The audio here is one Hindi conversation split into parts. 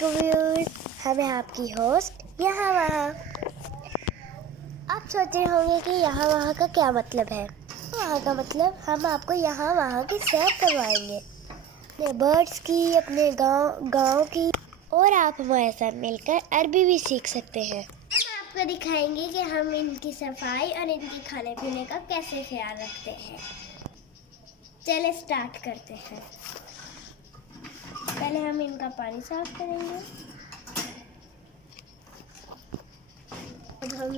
वालेकुम व्यूअर्स, हम हैं आपकी होस्ट यहाँ वहाँ। आप सोच रहे होंगे कि यहाँ वहाँ का क्या मतलब है। वहाँ का मतलब हम आपको यहाँ वहाँ की सैर करवाएंगे, अपने बर्ड्स की, अपने गांव की, और आप हमारे साथ मिलकर अरबी भी सीख सकते हैं। हम आपको दिखाएंगे कि हम इनकी सफाई और इनके खाने पीने का कैसे ख्याल रखते हैं। चले स्टार्ट करते हैं। पहले हम इनका पानी साफ करेंगे। अब हम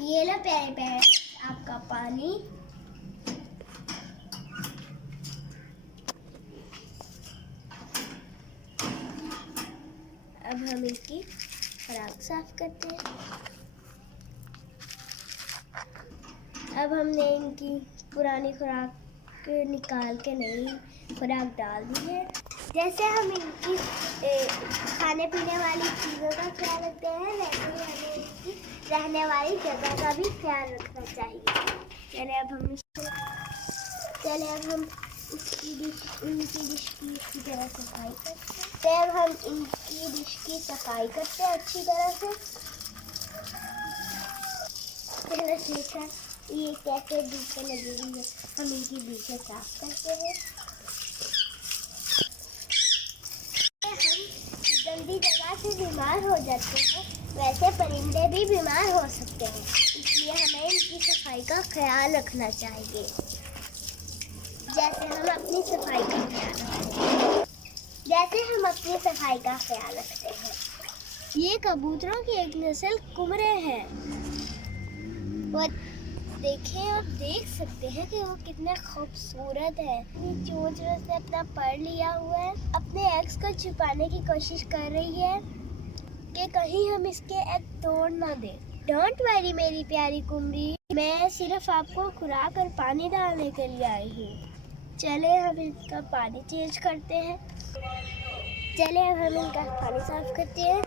ये लो प्यारे प्यारे आपका पानी। अब हम इसकी खुराक साफ करते हैं। अब हमने इनकी पुरानी खुराक निकाल के नई खुराक डाल दी है। जैसे हम इनकी खाने पीने वाली चीज़ों का ख्याल रखते हैं, वैसे ही हमें इनकी रहने वाली जगह का भी ख्याल रखना चाहिए। चले अब हम इनकी डिश की अच्छी तरह सफाई करते हैं। अब हम इनकी डिश की सफाई करते हैं अच्छी तरह से। ये कैसे बीचे लगी हुई है, हम इनकी बीचे साफ करते हैं। हम गंदी जगह से बीमार हो जाते हैं, वैसे परिंदे भी बीमार हो सकते हैं, इसलिए हमें इनकी सफाई का ख्याल रखना चाहिए। जैसे हम अपनी सफाई का ख्याल रखते हैं। ये कबूतरों की एक नस्ल कुमरे हैं। वो देखें, आप देख सकते हैं कि वो कितने खूबसूरत है। अपनी चोंच में उसने अपना पर लिया हुआ है, अपने एग्स को छुपाने की कोशिश कर रही है कि कहीं हम इसके एग तोड़ ना दें। डोंट वरी मेरी प्यारी कुमरी, मैं सिर्फ आपको खुराक और पानी डालने के लिए आई हूँ। चले हम इसका पानी चेंज करते हैं। चले अब हम इनका पानी साफ करते हैं।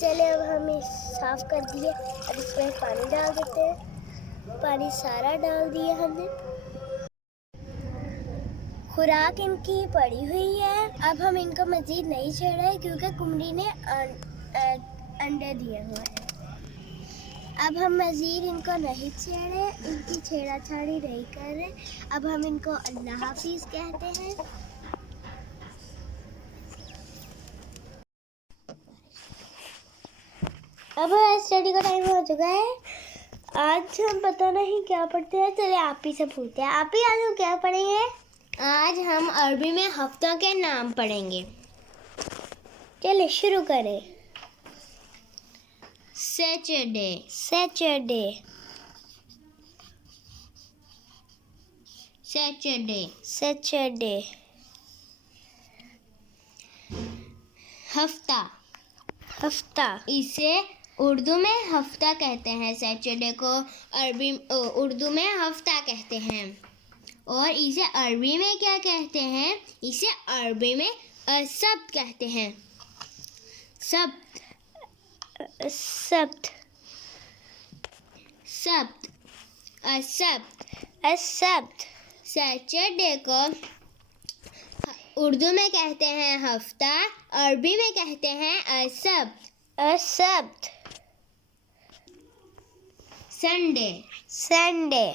चले अब हम साफ कर दिए। अब इसमें पानी डाल देते हैं। पानी सारा डाल दिया हमने। खुराक इनकी पड़ी हुई है। अब हम इनको मजीद नहीं छेड़े क्योंकि कुमरी ने अंडे दिए हुए हैं। अब हम मजीद इनको नहीं छेड़े, इनकी छेड़ाछाड़ी नहीं कर रहे। अब हम इनको अल्लाह हाफिज कहते हैं। अब स्टडी का टाइम हो चुका है। आज हम पता नहीं क्या पढ़ते हैं। चलिए आप ही से पूछते हैं। आप ही आज हम क्या पढ़ेंगे? आज हम अरबी में हफ्तों के नाम पढ़ेंगे। चलिए शुरू करें। सैटरडे, सैटरडे, सैटरडे, सैटरडे, हफ्ता, हफ्ता, इसे उर्दू में हफ्ता कहते हैं। सैटरडे को उर्दू में हफ्ता कहते हैं। और इसे अरबी में क्या कहते हैं? इसे अरबी में सब्त कहते हैं। सब्त, सब्त, सब्त, असब्त, असब्त। सैटरडे को उर्दू में कहते हैं हफ्ता, अरबी में कहते हैं असब्त, असब्त। संडे, संडे,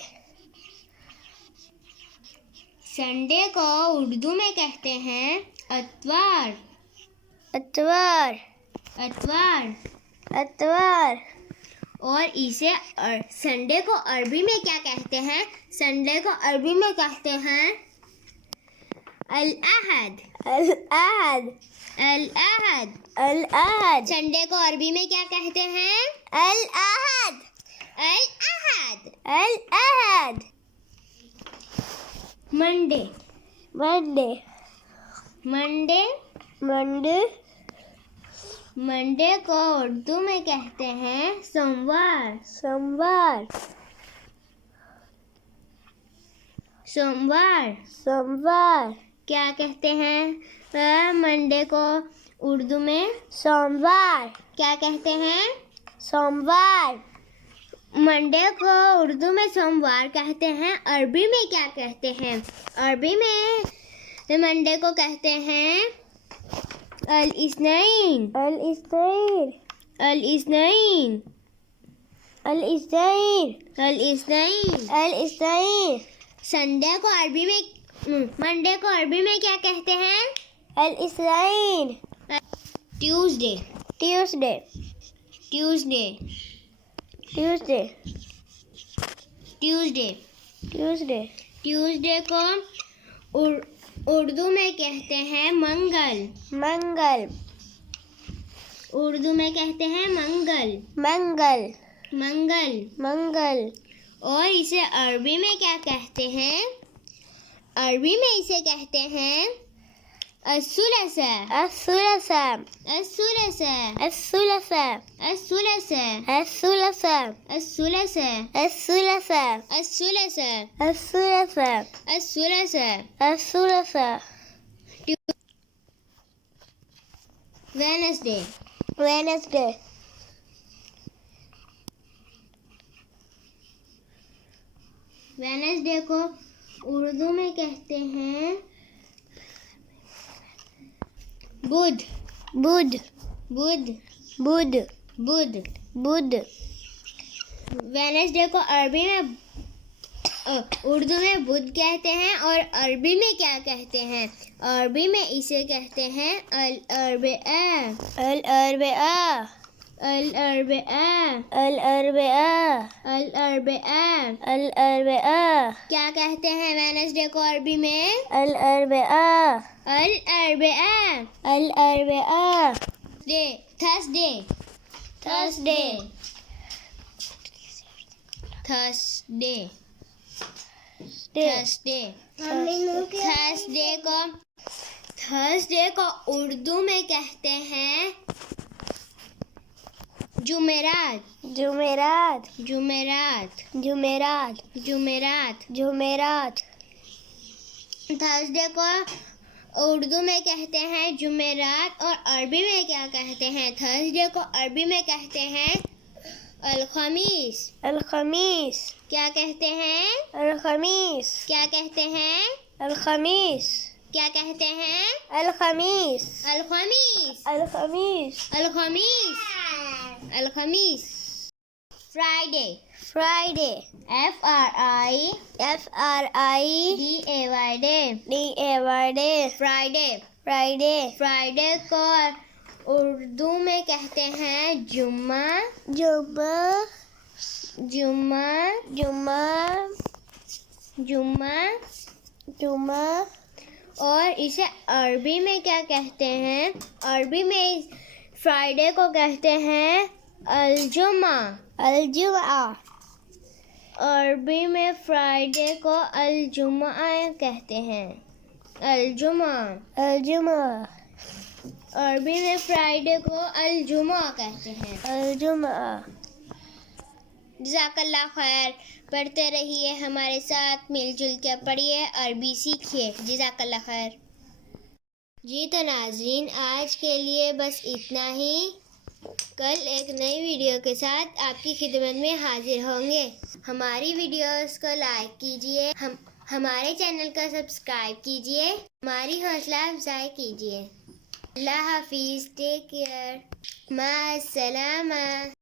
संडे को उर्दू में कहते हैं अतवार, अतवार, अतवार। अतवार। और इसे संडे को अरबी में क्या कहते हैं? संडे को अरबी में कहते हैं अल-अहद, अल-अहद, अल-अहद, अल-अहद। संडे को अरबी में क्या कहते हैं? अल-अहद, अल-अहद, अल-अहद। Monday, Monday, Monday, Monday, Monday को उर्दू में कहते हैं सोमवार, सोमवार, सोमवार। सोमवार। क्या कहते हैं मंडे को उर्दू में? सोमवार। क्या कहते हैं? सोमवार। मंडे को उर्दू में सोमवार कहते हैं। अरबी में क्या कहते हैं? अरबी में मंडे को कहते हैं अल इस्नैन। अल इस्नैन। अल इस्नैन। अल इस्नैन। अल इस्नैन। अल इस्नैन। संडे को अरबी में मंडे को अरबी में क्या कहते हैं? अल इस्नैन। Tuesday. Tuesday. Tuesday. Tuesday. Tuesday. Tuesday. Tuesday को उर्दू में कहते हैं मंगल। मंगल। उर्दू में कहते हैं मंगल। मंगल। मंगल। मंगल। और इसे अरबी में क्या कहते हैं? अरबी में इसे कहते हैं अस्सुलसा। अस्सुलसा। अस्सुलसा। अस्सुलसा। अस्सुलसा। अस्सुलसा। अस्सुलसा। अस्सुलसा। अस्सुलसा। अस्सुलसा। अस्सुलसा। अस्सुलसा। वेडनेसडे। वेडनेसडे। वेडनेसडे को उर्दू में कहते हैं बुध। बुध। बुध। बुध। बुध। बुध। वेडनेसडे को अरबी में उर्दू में बुध कहते हैं। और अरबी में क्या कहते हैं? अरबी में इसे कहते हैं अल अरबिआ। अल अरबिआ। अल अरबिआ। अल अरबिआ। अल अरबिआ। अल अरबिआ। क्या कहते हैं वेडनेसडे को अरबी में? अल अरबिआ। अल अरबिआ। अल अरबिआ। Thursday. Thursday. Thursday. Thursday. Thursday को उर्दू में कहते हैं जुमेरात। जुमेरात। जुमेरात। जुमेरात। जुमेरात। जुमेरात। थर्सडे को उर्दू में कहते हैं जुमेरात। और अरबी में क्या कहते हैं? थर्सडे को अरबी में कहते हैं अल खमीस। अल खमीस। क्या कहते हैं? अल खमीस। क्या कहते हैं? अल खमीस। क्या कहते हैं? अल खमीस। अल खमीस। अल खमीस। अल खमीस। अल खमीस। Friday. Friday. FRI DAY day. DAY day. Friday. Friday. Friday को उर्दू में कहते हैं जुम्मा। जुम्मा। जुम्मा। जुम्मा। जुम्मा। जुम्मा। और इसे अरबी में क्या कहते हैं? अरबी में फ्राइडे को कहते हैं अल-जुमा। अल-जुमा। अरबी में फ्राइडे को अल-जुमा कहते हैं। अल-जुमा। अल-जुमा। अरबी में फ्राइडे को अल-जुमा कहते हैं। अल-जुमा। जज़ाकल्लाह खैर। पढ़ते रहिए हमारे साथ, मिलजुल कर पढ़िए, अरबी सीखिए। जज़ाकल्लाह खैर। जी तो नाज़रीन, आज के लिए बस इतना ही। कल एक नई वीडियो के साथ आपकी खिदमत में हाजिर होंगे। हमारी वीडियोस को लाइक कीजिए, हमारे चैनल को सब्सक्राइब कीजिए, हमारी हौसला अफजाई कीजिए। अल्लाह हाफिज़। Take care. माअस्सलामा।